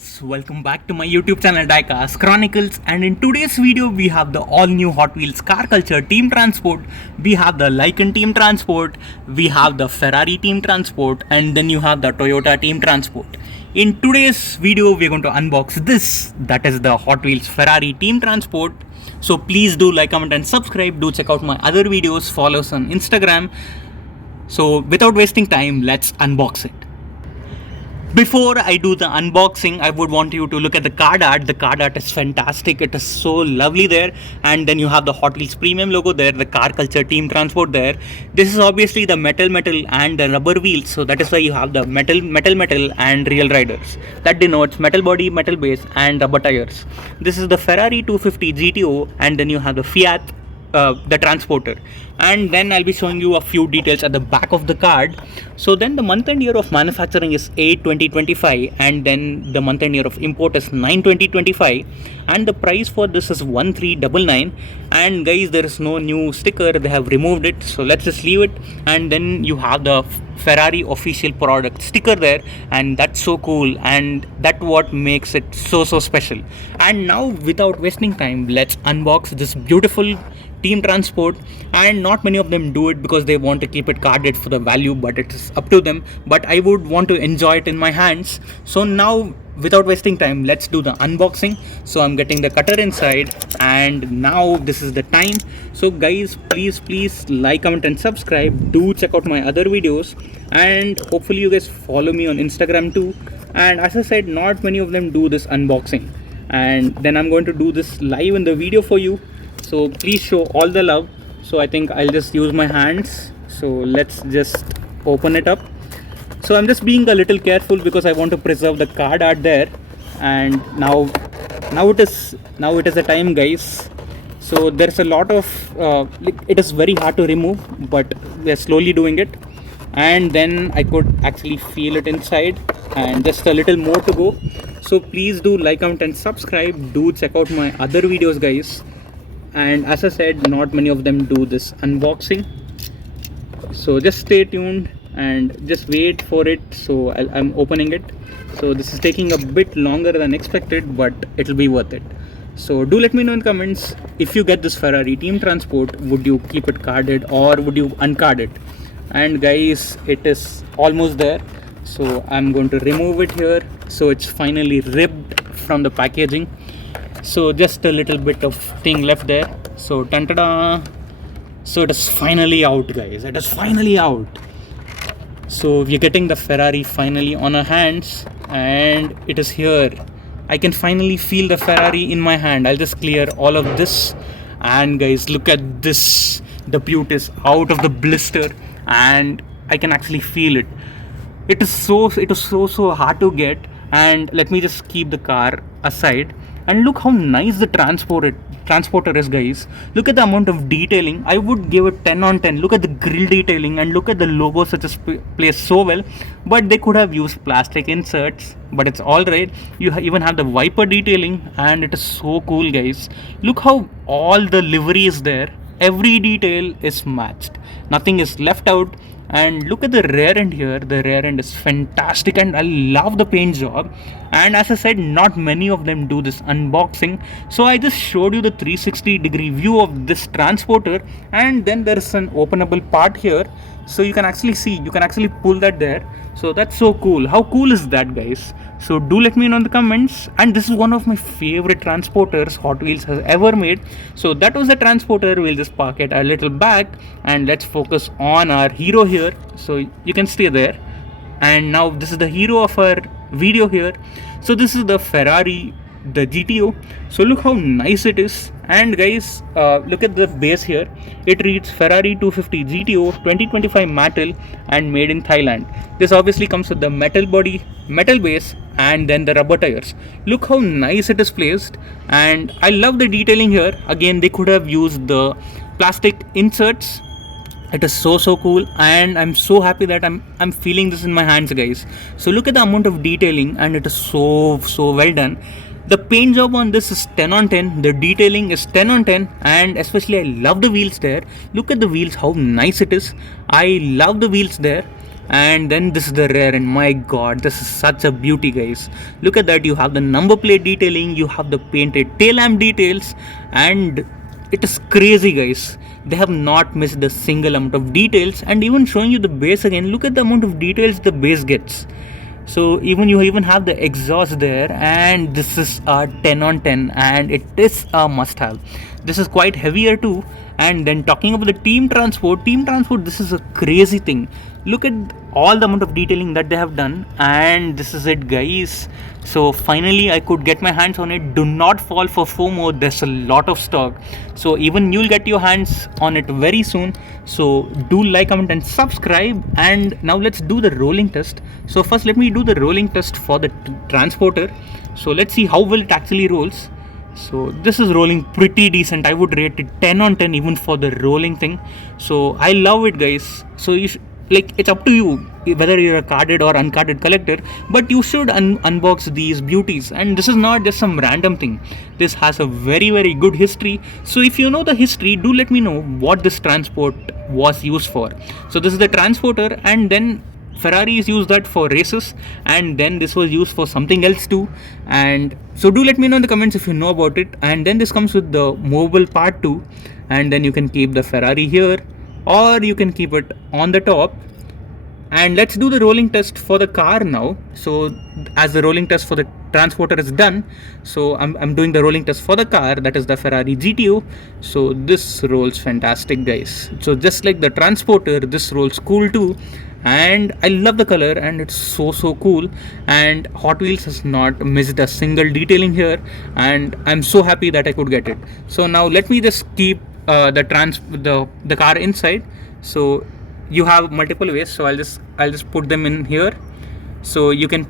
guys, welcome back to my YouTube channel Diecast Chronicles, and in today's video we have the all new Hot Wheels car culture team transport. We have the Lycan team transport, we have the Ferrari team transport, and then you have the Toyota team transport. In today's video we are going to unbox this, that is the Hot Wheels Ferrari team transport. So please do like, comment and subscribe. Do check out my other videos, follow us on Instagram. So without wasting time, let's unbox it. Before I do the unboxing, I would want you to look at the card art. The card art is fantastic. It is so lovely there. And then you have the Hot Wheels premium logo there, the car culture team transport there. This is obviously the metal and the rubber wheels. So that is why you have the metal and real riders. That denotes metal body, metal base and rubber tires. This is the Ferrari 250 GTO, and then you have the Fiat, the transporter. And then I'll be showing you a few details at the back of the card. So then the month and year of manufacturing is 8/20/25, and then the month and year of import is 9/20/25, and the price for this is 1399. And guys, there is no new sticker, they have removed it, so let's just leave it. And then you have the Ferrari official product sticker there, and that's so cool, and that what makes it so special. And now without wasting time, let's unbox this beautiful team transport. And not many of them do it because they want to keep it carded for the value, but it's up to them. But I would want to enjoy it in my hands. So now without wasting time, let's do the unboxing. So I'm getting the cutter inside, and now this is the time. So guys, please like, comment and subscribe. Do check out my other videos, and hopefully you guys follow me on Instagram too. And as I said, not many of them do this unboxing, and then I'm going to do this live in the video for you. So please show all the love. So I think I'll just use my hands. So let's just open it up. So I'm just being a little careful because I want to preserve the card art there. And now it is a time, guys. So there's a lot of it is very hard to remove, but we're slowly doing it. And then I could actually feel it inside, and just a little more to go. So please do like, comment and subscribe. Do check out my other videos, guys. And as I said, not many of them do this unboxing, so just stay tuned and just wait for it. So I'm opening it. So this is taking a bit longer than expected, but it'll be worth it. So do let me know in comments, if you get this Ferrari team transport, would you keep it carded or would you uncard it? And guys, it is almost there. So I'm going to remove it here. So it's finally ripped from the packaging. So just a little bit of thing left there. So ta-da! So it is finally out, guys. It is finally out. So we're getting the Ferrari finally on our hands, and it is here. I can finally feel the Ferrari in my hand. I'll just clear all of this, and guys, look at this. The beauty is out of the blister, and I can actually feel it. It is so hard to get. And let me just keep the car aside, and look how nice the transporter is, guys. Look at the amount of detailing. I would give it 10 on 10. Look at the grill detailing, and look at the logo, such as placed so well. But they could have used plastic inserts, but it's all right. You even have the wiper detailing, and it is so cool, guys. Look how all the livery is there. Every detail is matched, nothing is left out. And look at the rear end here. The rear end is fantastic, and I love the paint job. And as I said, not many of them do this unboxing. So I just showed you the 360-degree view of this transporter, and then there is an openable part here. So you can actually see, you can actually pull that there. So that's so cool. How cool is that, guys? So do let me know in the comments. And this is one of my favorite transporters Hot Wheels has ever made. So that was the transporter. We'll just park it a little back, and let's focus on our hero here. So you can stay there. And now this is the hero of our video here. So this is the Ferrari, the GTO. So look how nice it is. And guys, look at the base here. It reads Ferrari 250 GTO 2025 metal and made in Thailand. This obviously comes with the metal body, metal base, and then the rubber tires. Look how nice it is placed, and I love the detailing here. Again, they could have used the plastic inserts. It is so cool, and I'm so happy that I'm feeling this in my hands, guys. So look at the amount of detailing, and it is so well done. The paint job on this is 10 on 10. The detailing is 10 on 10, and especially I love the wheels there. Look at the wheels, how nice it is. I love the wheels there. And then this is the rear end. My god, this is such a beauty, guys. Look at that. You have the number plate detailing, you have the painted tail lamp details, and it is crazy, guys. They have not missed a single amount of details. And even showing you the base again, look at the amount of details the base gets. So even you even have the exhaust there, and this is a 10 on 10, and it is a must have. This is quite heavier too. And then talking about the team transport, this is a crazy thing. Look at all the amount of detailing that they have done, and this is it, guys. So finally I could get my hands on it. Do not fall for FOMO, there's a lot of stock, so even you'll get your hands on it very soon. So do like, comment and subscribe. And now let's do the rolling test. So first let me do the rolling test for the transporter. So let's see how well it actually rolls. So this is rolling pretty decent. I would rate it 10 on 10 even for the rolling thing. So I love it, guys. So you like, it's up to you whether you're a carded or uncarded collector, but you should unbox these beauties. And this is not just some random thing. This has a very good history. So if you know the history, do let me know what this transport was used for. So this is the transporter, and then Ferraris used that for races, and then this was used for something else too. And so do let me know in the comments if you know about it. And then this comes with the mobile part too, and then you can keep the Ferrari here, or you can keep it on the top. And let's do the rolling test for the car now. So as the rolling test for the transporter is done, so I'm doing the rolling test for the car, that is the Ferrari GTO. So this rolls fantastic, guys. So just like the transporter, this rolls cool too. And I love the color, and it's so cool. And Hot Wheels has not missed a single detailing here, and I'm so happy that I could get it. So now let me just keep the car inside. So you have multiple ways, so I'll just put them in here. So you can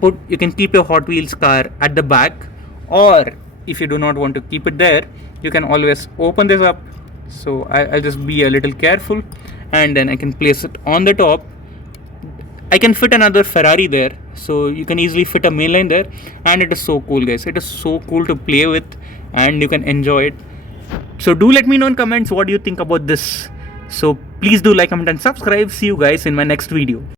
keep your Hot Wheels car at the back, or if you do not want to keep it there, you can always open this up. So I'll just be a little careful, and then I can place it on the top. I can fit another Ferrari there, so you can easily fit a mainline there. And it is so cool, guys. It is so cool to play with, and you can enjoy it. So do let me know in comments what do you think about this. So please do like, comment and subscribe. See you guys in my next video.